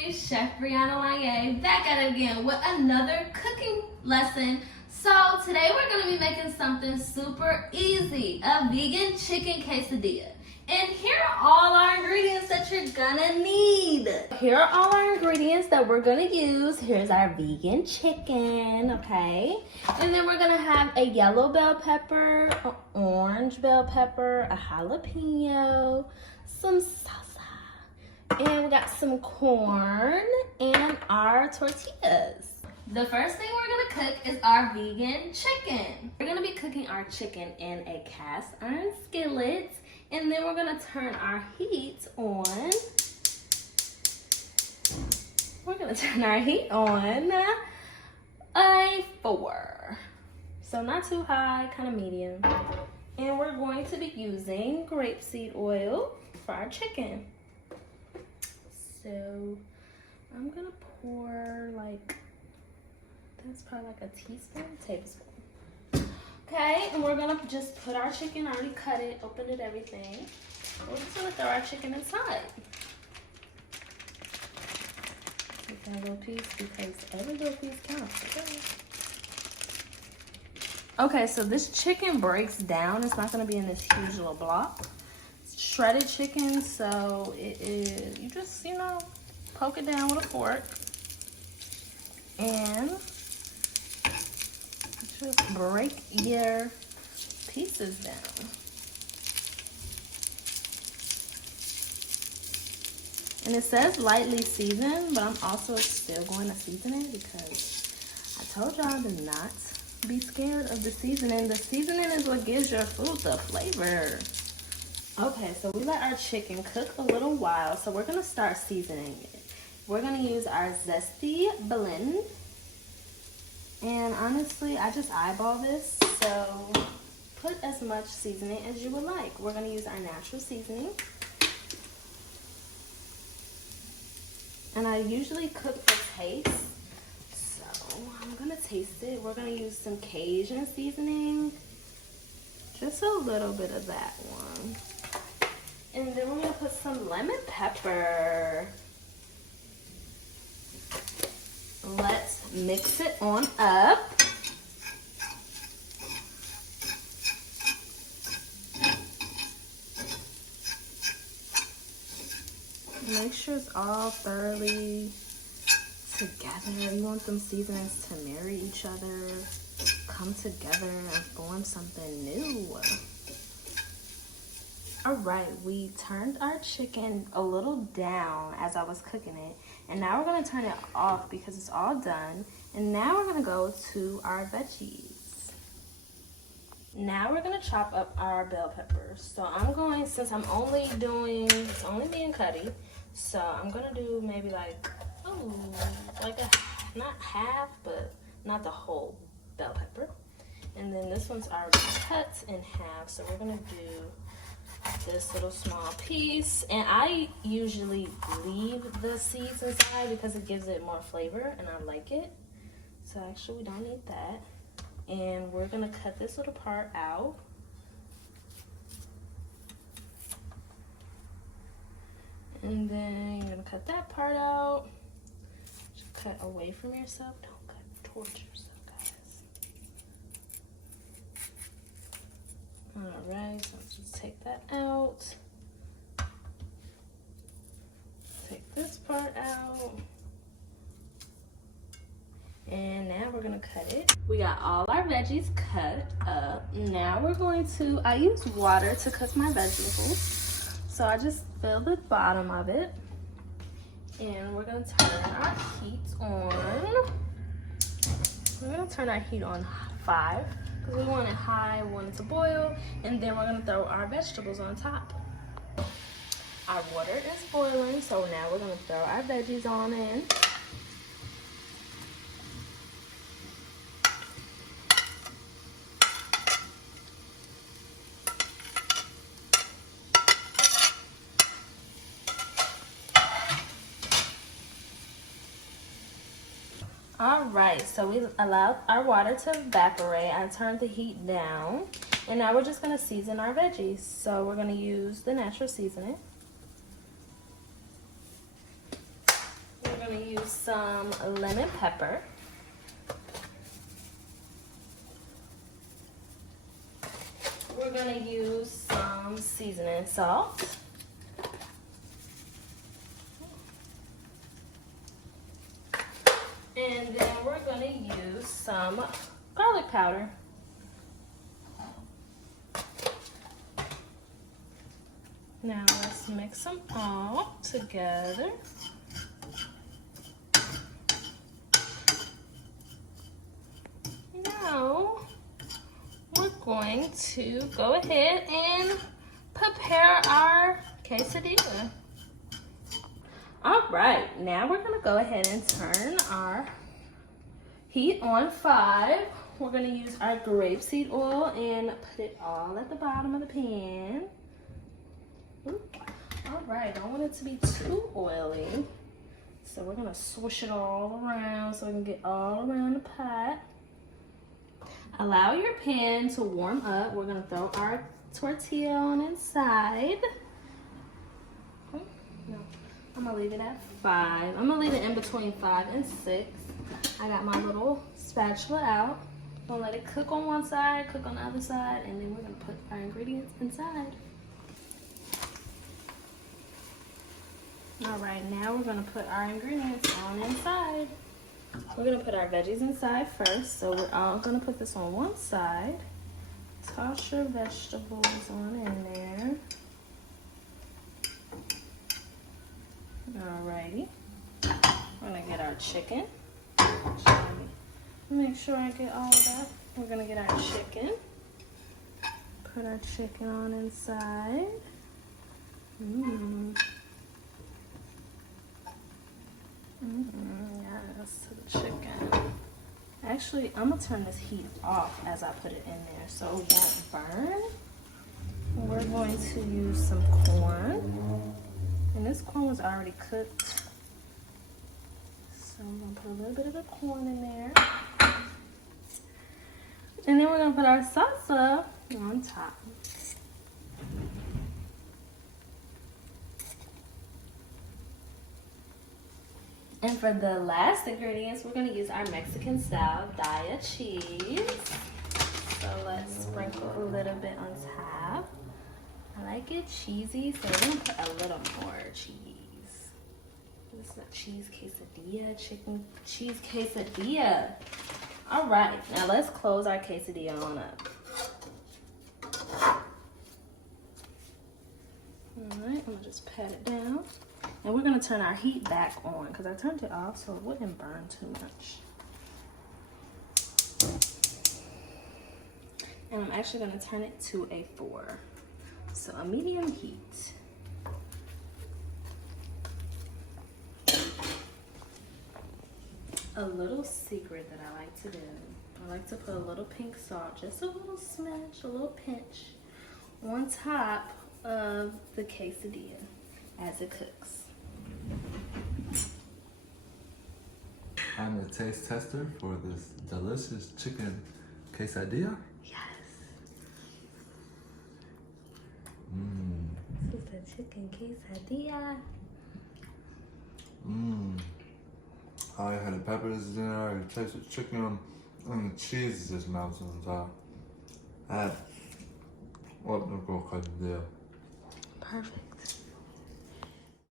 It's Chef Brianna Lanye back at it again with another cooking lesson. So today we're going to be making something super easy, a vegan chicken quesadilla. And here are all our ingredients that you're gonna need. Here are all our ingredients that we're gonna use. Here's our vegan chicken, okay? And then we're gonna have a yellow bell pepper, an orange bell pepper, a jalapeno, some salsa, and we got some corn and our tortillas. The first thing we're gonna cook is our vegan chicken. We're gonna be cooking our chicken in a cast iron skillet. And then we're gonna turn our heat on. We're gonna turn our heat on a 4. So not too high, kind of medium. And we're going to be using grape seed oil for our chicken. So I'm gonna pour that's probably like a tablespoon. Okay, and we're gonna just put our chicken, already cut it, opened it, everything. We're just gonna throw our chicken inside. Take that little piece because every little piece counts. Okay, so this chicken breaks down. It's not gonna be in this huge little block. It's shredded chicken, so it is, you just, poke it down with a fork. And just break your pieces down. And it says lightly seasoned, but I'm also still going to season it because I told y'all to not be scared of the seasoning. The seasoning is what gives your food the flavor. Okay, so we let our chicken cook a little while, so we're gonna start seasoning it. We're gonna use our Zesty blend. And honestly, I just eyeball this, so put as much seasoning as you would like. We're gonna use our natural seasoning. And I usually cook for taste, so I'm gonna taste it. We're gonna use some Cajun seasoning, just a little bit of that one. And then we're gonna put some lemon pepper. Let's mix it on up. Make sure it's all thoroughly together. You want them seasonings to marry each other, come together and form something new. All right, we turned our chicken a little down as I was cooking it. And now we're gonna turn it off because it's all done. And now we're gonna go to our veggies. Now we're gonna chop up our bell peppers. So I'm going, since I'm only it's only me and Cuddy. So I'm gonna do maybe not half, but not the whole bell pepper. And then this one's already cut in half. So we're gonna do this little small piece, and I usually leave the seeds inside because it gives it more flavor and I like it. So actually we don't need that. And we're gonna cut this little part out. And then you're gonna cut that part out. Just cut away from yourself. Don't cut towards yourself, guys. Alright, so just take that out. Take this part out. And now we're gonna cut it. We got all our veggies cut up. Now we're going to, I use water to cook my vegetables. So I just fill the bottom of it. And we're gonna turn our heat on. We're gonna turn our heat on 5. We want it high, we want it to boil, and then we're gonna throw our vegetables on top. Our water is boiling, so now we're gonna throw our veggies on in. All right, so we allowed our water to evaporate. I turned the heat down, and now we're just gonna season our veggies. So we're gonna use the natural seasoning. gonna use some lemon pepper. We're gonna use some seasoning salt. And then we're gonna use some garlic powder. Now let's mix them all together. Now we're going to go ahead and prepare our quesadilla. All right, now we're gonna go ahead and turn our heat on 5. We're gonna use our grape seed oil and put it all at the bottom of the pan. All right, don't want it to be too oily. So we're gonna swish it all around so we can get all around the pot. Allow your pan to warm up. We're gonna throw our tortilla on inside. No, I'm gonna leave it at 5. I'm gonna leave it in between 5 and 6. I got my little spatula out. Gonna let it cook on one side, cook on the other side, and then we're gonna put our ingredients inside. All right, now we're gonna put our ingredients on inside. We're gonna put our veggies inside first. So we're all gonna put this on one side. Toss your vegetables on in there. Alrighty. We're gonna get our chicken. Make sure I get all of that. We're gonna get our chicken. Put our chicken on inside. Yes, to the chicken. Actually, I'm gonna turn this heat off as I put it in there so it won't burn. We're going to use some corn. And this corn was already cooked. So I'm gonna put a little bit of the corn in there. And then we're gonna put our salsa on top. And for the last ingredients, we're gonna use our Mexican style Daya cheese. So let's sprinkle a little bit on top. I like it cheesy, so we're gonna put a little more cheese. This is a cheese quesadilla, chicken cheese quesadilla. All right, now let's close our quesadilla on up. All right, I'm gonna just pat it down. And we're gonna turn our heat back on because I turned it off so it wouldn't burn too much. And I'm actually gonna turn it to a 4. So a medium heat. A little secret that I like to do. I like to put a little pink salt, just a little smidge, a little pinch on top of the quesadilla as it cooks. I'm the taste tester for this delicious chicken quesadilla. Yes. This is the chicken quesadilla. I had the peppers in there, I taste the chicken, and the cheese just melts on top. What a good quesadilla. Perfect.